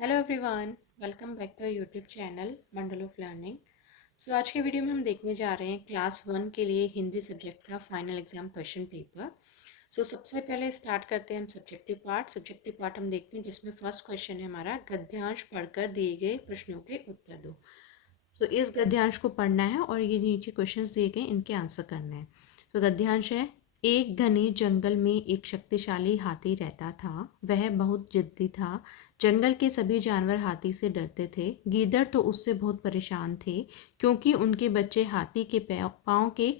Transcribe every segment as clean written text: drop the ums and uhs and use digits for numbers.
Hello everyone, welcome back to YouTube channel Mandal of learning. आज के video में हम देखने जा रहे हैं क्लास 1 के लिए हिंदी सब्जेक्ट का फाइनल एग्जाम क्वेश्चन पेपर। सबसे पहले स्टार्ट करते हैं हम सब्जेक्टिव पार्ट हम देखते हैं, जिसमें फर्स्ट क्वेश्चन है हमारा गद्यांश पढ़कर दिए गए प्रश्नों के उत्तर दो। इस गद्यांश को पढ़ना है और ये नीचे क्वेश्चंस दिए गए इनके आंसर करना है। गद्यांश है, एक घने जंगल में एक शक्तिशाली हाथी रहता था। वह बहुत जिद्दी था। जंगल के सभी जानवर हाथी से डरते थे। गीदड़ तो उससे बहुत परेशान थे, क्योंकि उनके बच्चे हाथी के पाँव के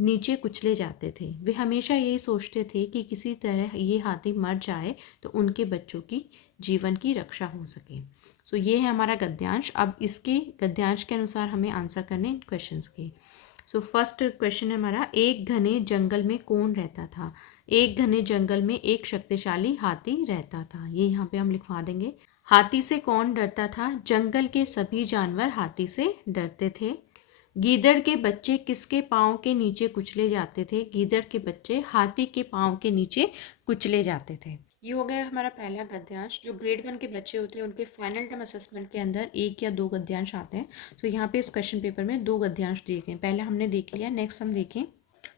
नीचे कुचले जाते थे। वे हमेशा यही सोचते थे कि किसी तरह ये हाथी मर जाए तो उनके बच्चों की जीवन की रक्षा हो सके। ये है हमारा गद्यांश। अब इसके गद्यांश के अनुसार हमें आंसर करने इन क्वेश्चंस के। फर्स्ट क्वेश्चन है हमारा, एक घने जंगल में कौन रहता था। एक घने जंगल में एक शक्तिशाली हाथी रहता था। ये यहाँ पे हम लिखवा देंगे। हाथी से कौन डरता था? जंगल के सभी जानवर हाथी से डरते थे। गीदड़ के बच्चे किसके पाँव के नीचे कुचले जाते थे? गीदड़ के बच्चे हाथी के पाँव के नीचे कुचले जाते थे। ये हो गया हमारा पहला गद्यांश। जो ग्रेड 1 के बच्चे होते हैं उनके फाइनल टर्म असेसमेंट के अंदर एक या दो गद्यांश आते हैं। यहाँ पे इस क्वेश्चन पेपर में दो गद्यांश दिए गए। पहले हमने देख लिया, नेक्स्ट हम देखें।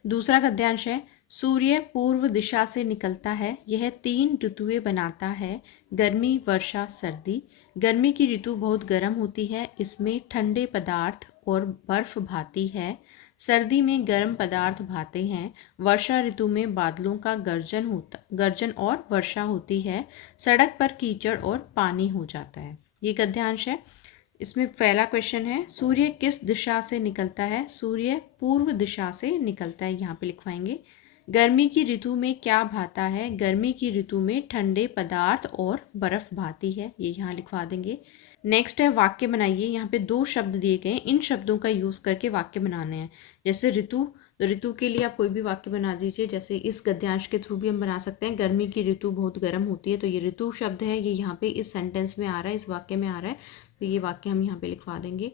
दूसरा गद्यांश है, सूर्य पूर्व दिशा से निकलता है। यह 3 ऋतुएं बनाता है, गर्मी, वर्षा, सर्दी। गर्मी की ऋतु बहुत गर्म होती है, इसमें ठंडे पदार्थ और बर्फ भाती है। सर्दी में गर्म पदार्थ भाते हैं। वर्षा ऋतु में बादलों का गर्जन और वर्षा होती है। सड़क पर कीचड़ और पानी हो जाता है। ये गद्यांश है। इसमें पहला क्वेश्चन है, सूर्य किस दिशा से निकलता है? सूर्य पूर्व दिशा से निकलता है, यहाँ पे लिखवाएंगे। गर्मी की ऋतु में क्या भाता है? गर्मी की ऋतु में ठंडे पदार्थ और बर्फ भाती है, ये यहाँ लिखवा देंगे। नेक्स्ट है, वाक्य बनाइए। यहाँ पे 2 शब्द दिए गए, इन शब्दों का यूज़ करके वाक्य बनाने हैं। जैसे ऋतु, तो ऋतु के लिए आप कोई भी वाक्य बना दीजिए। जैसे इस गद्यांश के थ्रू भी हम बना सकते हैं, गर्मी की ऋतु बहुत गर्म होती है, तो ये ऋतु शब्द है, ये यहाँ पे इस सेंटेंस में आ रहा है, इस वाक्य में आ रहा है, तो ये वाक्य हम यहाँ पे लिखवा देंगे।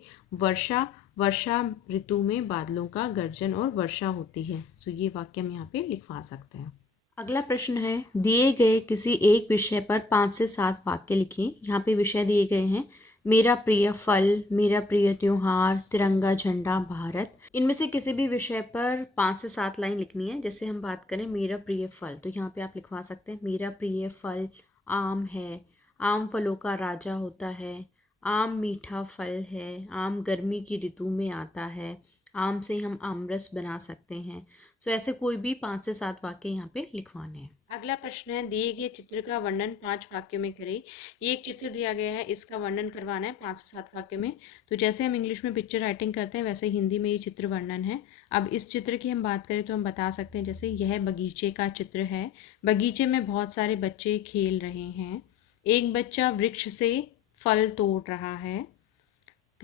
वर्षा ऋतु में बादलों का गर्जन और वर्षा होती है, ये वाक्य हम यहाँ पे लिखवा सकते हैं। अगला प्रश्न है, दिए गए किसी एक विषय पर 5 से 7 वाक्य लिखें। यहाँ पे विषय दिए गए हैं, मेरा प्रिय फल, मेरा प्रिय त्योहार, तिरंगा झंडा, भारत। इनमें से किसी भी विषय पर 5 से 7 लाइन लिखनी है। जैसे हम बात करें मेरा प्रिय फल, तो यहाँ पे आप लिखवा सकते हैं, मेरा प्रिय फल आम है। आम फलों का राजा होता है। आम मीठा फल है। आम गर्मी की ऋतु में आता है। आम से हम आमरस बना सकते हैं। ऐसे कोई भी 5 से 7 वाक्य यहाँ पे लिखवाने हैं। अगला प्रश्न है, दिए गए चित्र का वर्णन 5 वाक्यों में करें। ये एक चित्र दिया गया है, इसका वर्णन करवाना है 5 से 7 वाक्य में। तो जैसे हम इंग्लिश में पिक्चर राइटिंग करते हैं, वैसे हिंदी में ये चित्र वर्णन है। अब इस चित्र की हम बात करें तो हम बता सकते हैं, जैसे यह बगीचे का चित्र है। बगीचे में बहुत सारे बच्चे खेल रहे हैं। एक बच्चा वृक्ष से फल तोड़ रहा है।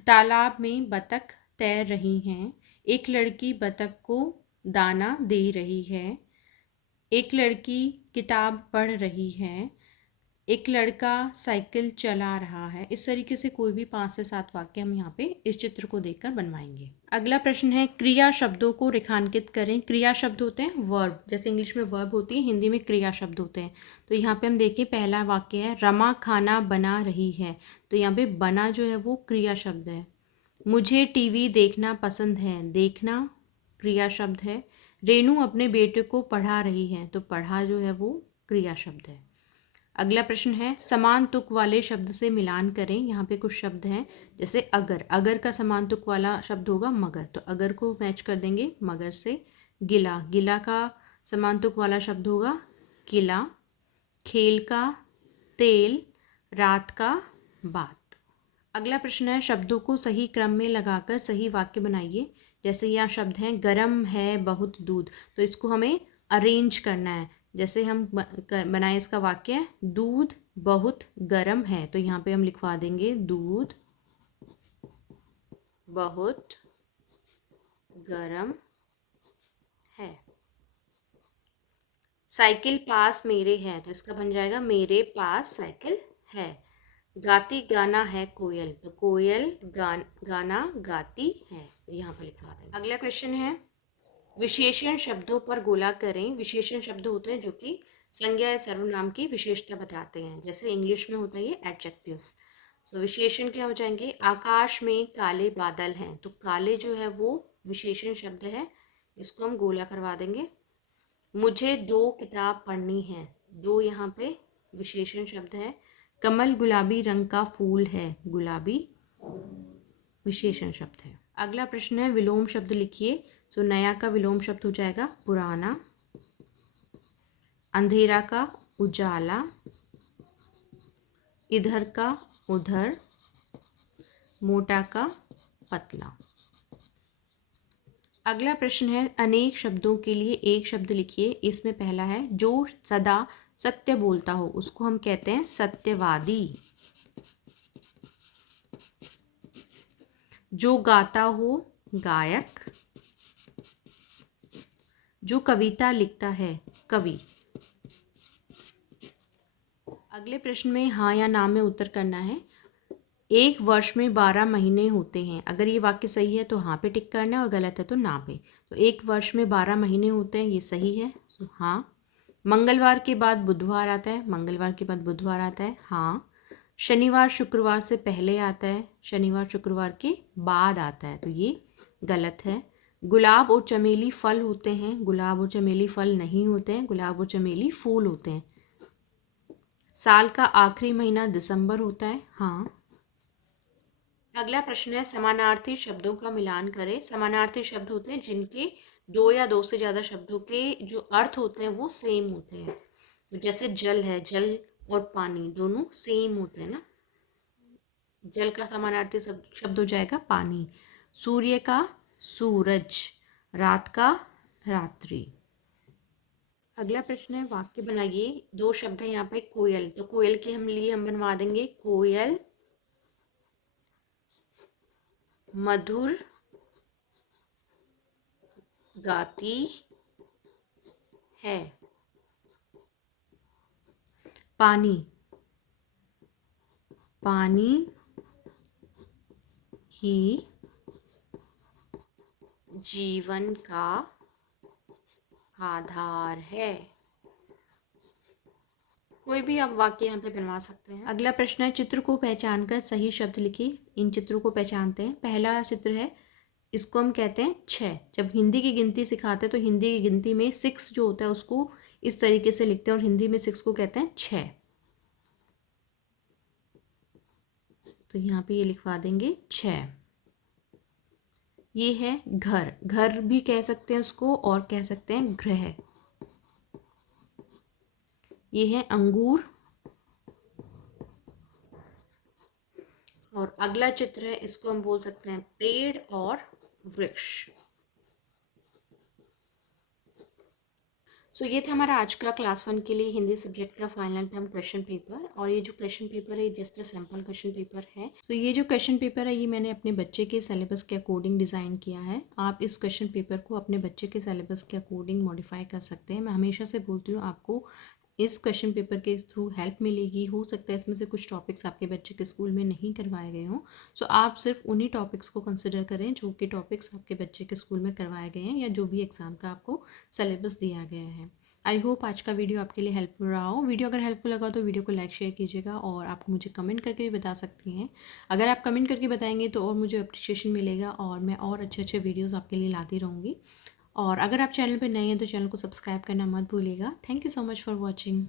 तालाब में बतख तैर रही हैं। एक लड़की बतख को दाना दे रही है। एक लड़की किताब पढ़ रही है। एक लड़का साइकिल चला रहा है। इस तरीके से कोई भी 5 से 7 वाक्य हम यहाँ पे इस चित्र को देखकर बनवाएंगे। अगला प्रश्न है, क्रिया शब्दों को रेखांकित करें। क्रिया शब्द होते हैं वर्ब, जैसे इंग्लिश में वर्ब होती है, हिंदी में क्रिया शब्द होते हैं। तो यहाँ पे हम देखिए, पहला वाक्य है, रमा खाना बना रही है। तो यहाँ पे बना जो है वो क्रिया शब्द है। मुझे टीवी देखना पसंद है। देखना क्रिया शब्द है। रेनू अपने बेटे को पढ़ा रही है। तो पढ़ा जो है वो क्रिया शब्द है। अगला प्रश्न है, समान तुक वाले शब्द से मिलान करें। यहाँ पे कुछ शब्द हैं, जैसे अगर। अगर का समान तुक वाला शब्द होगा मगर, तो अगर को मैच कर देंगे मगर से। गिला, गिला का समान तुक वाला शब्द होगा किला। खेल का तेल, रात का बात। अगला प्रश्न है, शब्दों को सही क्रम में लगाकर सही वाक्य बनाइए। जैसे यहाँ शब्द हैं, गरम है बहुत दूध, तो इसको हमें अरेंज करना है। जैसे हम बनाए इसका वाक्य, दूध बहुत गर्म है, तो यहाँ पे हम लिखवा देंगे दूध बहुत गर्म है। साइकिल पास मेरे है, तो इसका बन जाएगा मेरे पास साइकिल है। गाती गाना है कोयल, तो कोयल गाना गाती है, तो यहाँ पर लिखवा देंगे। अगला क्वेश्चन है, विशेषण शब्दों पर गोला करें। विशेषण शब्द होते हैं जो कि संज्ञा या सर्वनाम की विशेषता बताते हैं। जैसे इंग्लिश में होता है ये एडजेक्टिव्स। सो विशेषण क्या हो जाएंगे, आकाश में काले बादल हैं, तो काले जो है वो विशेषण शब्द है, इसको हम गोला करवा देंगे। मुझे 2 किताब पढ़नी है, 2 यहाँ पे विशेषण शब्द है। कमल गुलाबी रंग का फूल है, गुलाबी विशेषण शब्द है। अगला प्रश्न है विलोम शब्द लिखिए। सो नया का विलोम शब्द हो जाएगा पुराना, अंधेरा का उजाला, इधर का उधर, मोटा का पतला। अगला प्रश्न है अनेक शब्दों के लिए एक शब्द लिखिए। इसमें पहला है जो सदा सत्य बोलता हो, उसको हम कहते हैं सत्यवादी। जो गाता हो, गायक। जो कविता लिखता है, कवि। अगले प्रश्न में हाँ या ना में उत्तर करना है। एक वर्ष में 12 महीने होते हैं, अगर ये वाक्य सही है तो हाँ पे टिक करना है और गलत है तो ना पे। तो एक वर्ष में 12 महीने होते हैं, ये सही है, तो हाँ। मंगलवार के बाद बुधवार आता है, मंगलवार के बाद बुधवार आता है, हाँ। शनिवार शुक्रवार से पहले आता है, शनिवार शुक्रवार के बाद आता है, तो ये गलत है। गुलाब और चमेली फल होते हैं, गुलाब और चमेली फल नहीं होते हैं, गुलाब और चमेली फूल होते हैं। साल का आखिरी महीना दिसंबर होता है, हाँ। अगला प्रश्न है समानार्थी शब्दों का मिलान करें। समानार्थी शब्द होते हैं जिनके 2 या 2 से ज़्यादा शब्दों के जो अर्थ होते हैं वो सेम होते हैं। तो जैसे जल है, जल और पानी दोनों सेम होते हैं ना, जल का समानार्थी शब्द हो जाएगा पानी। सूर्य का सूरज, रात का रात्रि। अगला प्रश्न है वाक्य बनाइए। 2 शब्द है यहाँ पे कोयल, तो कोयल के हम बनवा देंगे कोयल मधुर गाती है। पानी, पानी ही जीवन का आधार है। कोई भी आप वाक्य यहाँ पे बनवा सकते हैं। अगला प्रश्न है चित्र को पहचान कर सही शब्द लिखिए। इन चित्रों को पहचानते हैं। पहला चित्र है, इसको हम कहते हैं 6। जब हिंदी की गिनती सिखाते हैं तो हिंदी की गिनती में 6 जो होता है उसको इस तरीके से लिखते हैं और हिंदी में 6 को कहते हैं 6। तो यहाँ पे ये लिखवा देंगे 6। ये है घर, घर भी कह सकते हैं उसको और कह सकते हैं गृह। ये है अंगूर। और अगला चित्र है, इसको हम बोल सकते हैं पेड़ और वृक्ष। सो ये था हमारा आज का क्लास 1 के लिए हिंदी सब्जेक्ट का फाइनल टर्म क्वेश्चन पेपर। और ये जो क्वेश्चन पेपर है just a sample question paper है। सो ये जो क्वेश्चन पेपर है ये मैंने अपने बच्चे के सिलेबस के अकॉर्डिंग डिज़ाइन किया है। आप इस क्वेश्चन पेपर को अपने बच्चे के सिलेबस के अकॉर्डिंग मॉडिफाई कर सकते हैं। मैं हमेशा से बोलती हूँ आपको इस क्वेश्चन पेपर के थ्रू हेल्प मिलेगी। हो सकता है इसमें से कुछ टॉपिक्स आपके बच्चे के स्कूल में नहीं करवाए गए हों। सो आप सिर्फ उन्हीं टॉपिक्स को कंसिडर करें जो कि टॉपिक्स आपके बच्चे के स्कूल में करवाए गए हैं या जो भी एग्ज़ाम का आपको सिलेबस दिया गया है। आई होप आज का वीडियो आपके लिए हेल्पफुल रहा हो। वीडियो अगर हेल्पफुल लगा तो वीडियो को लाइक शेयर कीजिएगा और आपको मुझे कमेंट करके भी बता सकती हैं। अगर आप कमेंट करके बताएंगे तो और मुझे अप्रिशिएशन मिलेगा और मैं और अच्छे अच्छे वीडियोज़ आपके लिए लाती रहूँगी। और अगर आप चैनल पर नए हैं तो चैनल को सब्सक्राइब करना मत भूलिएगा। Thank you so much for watching.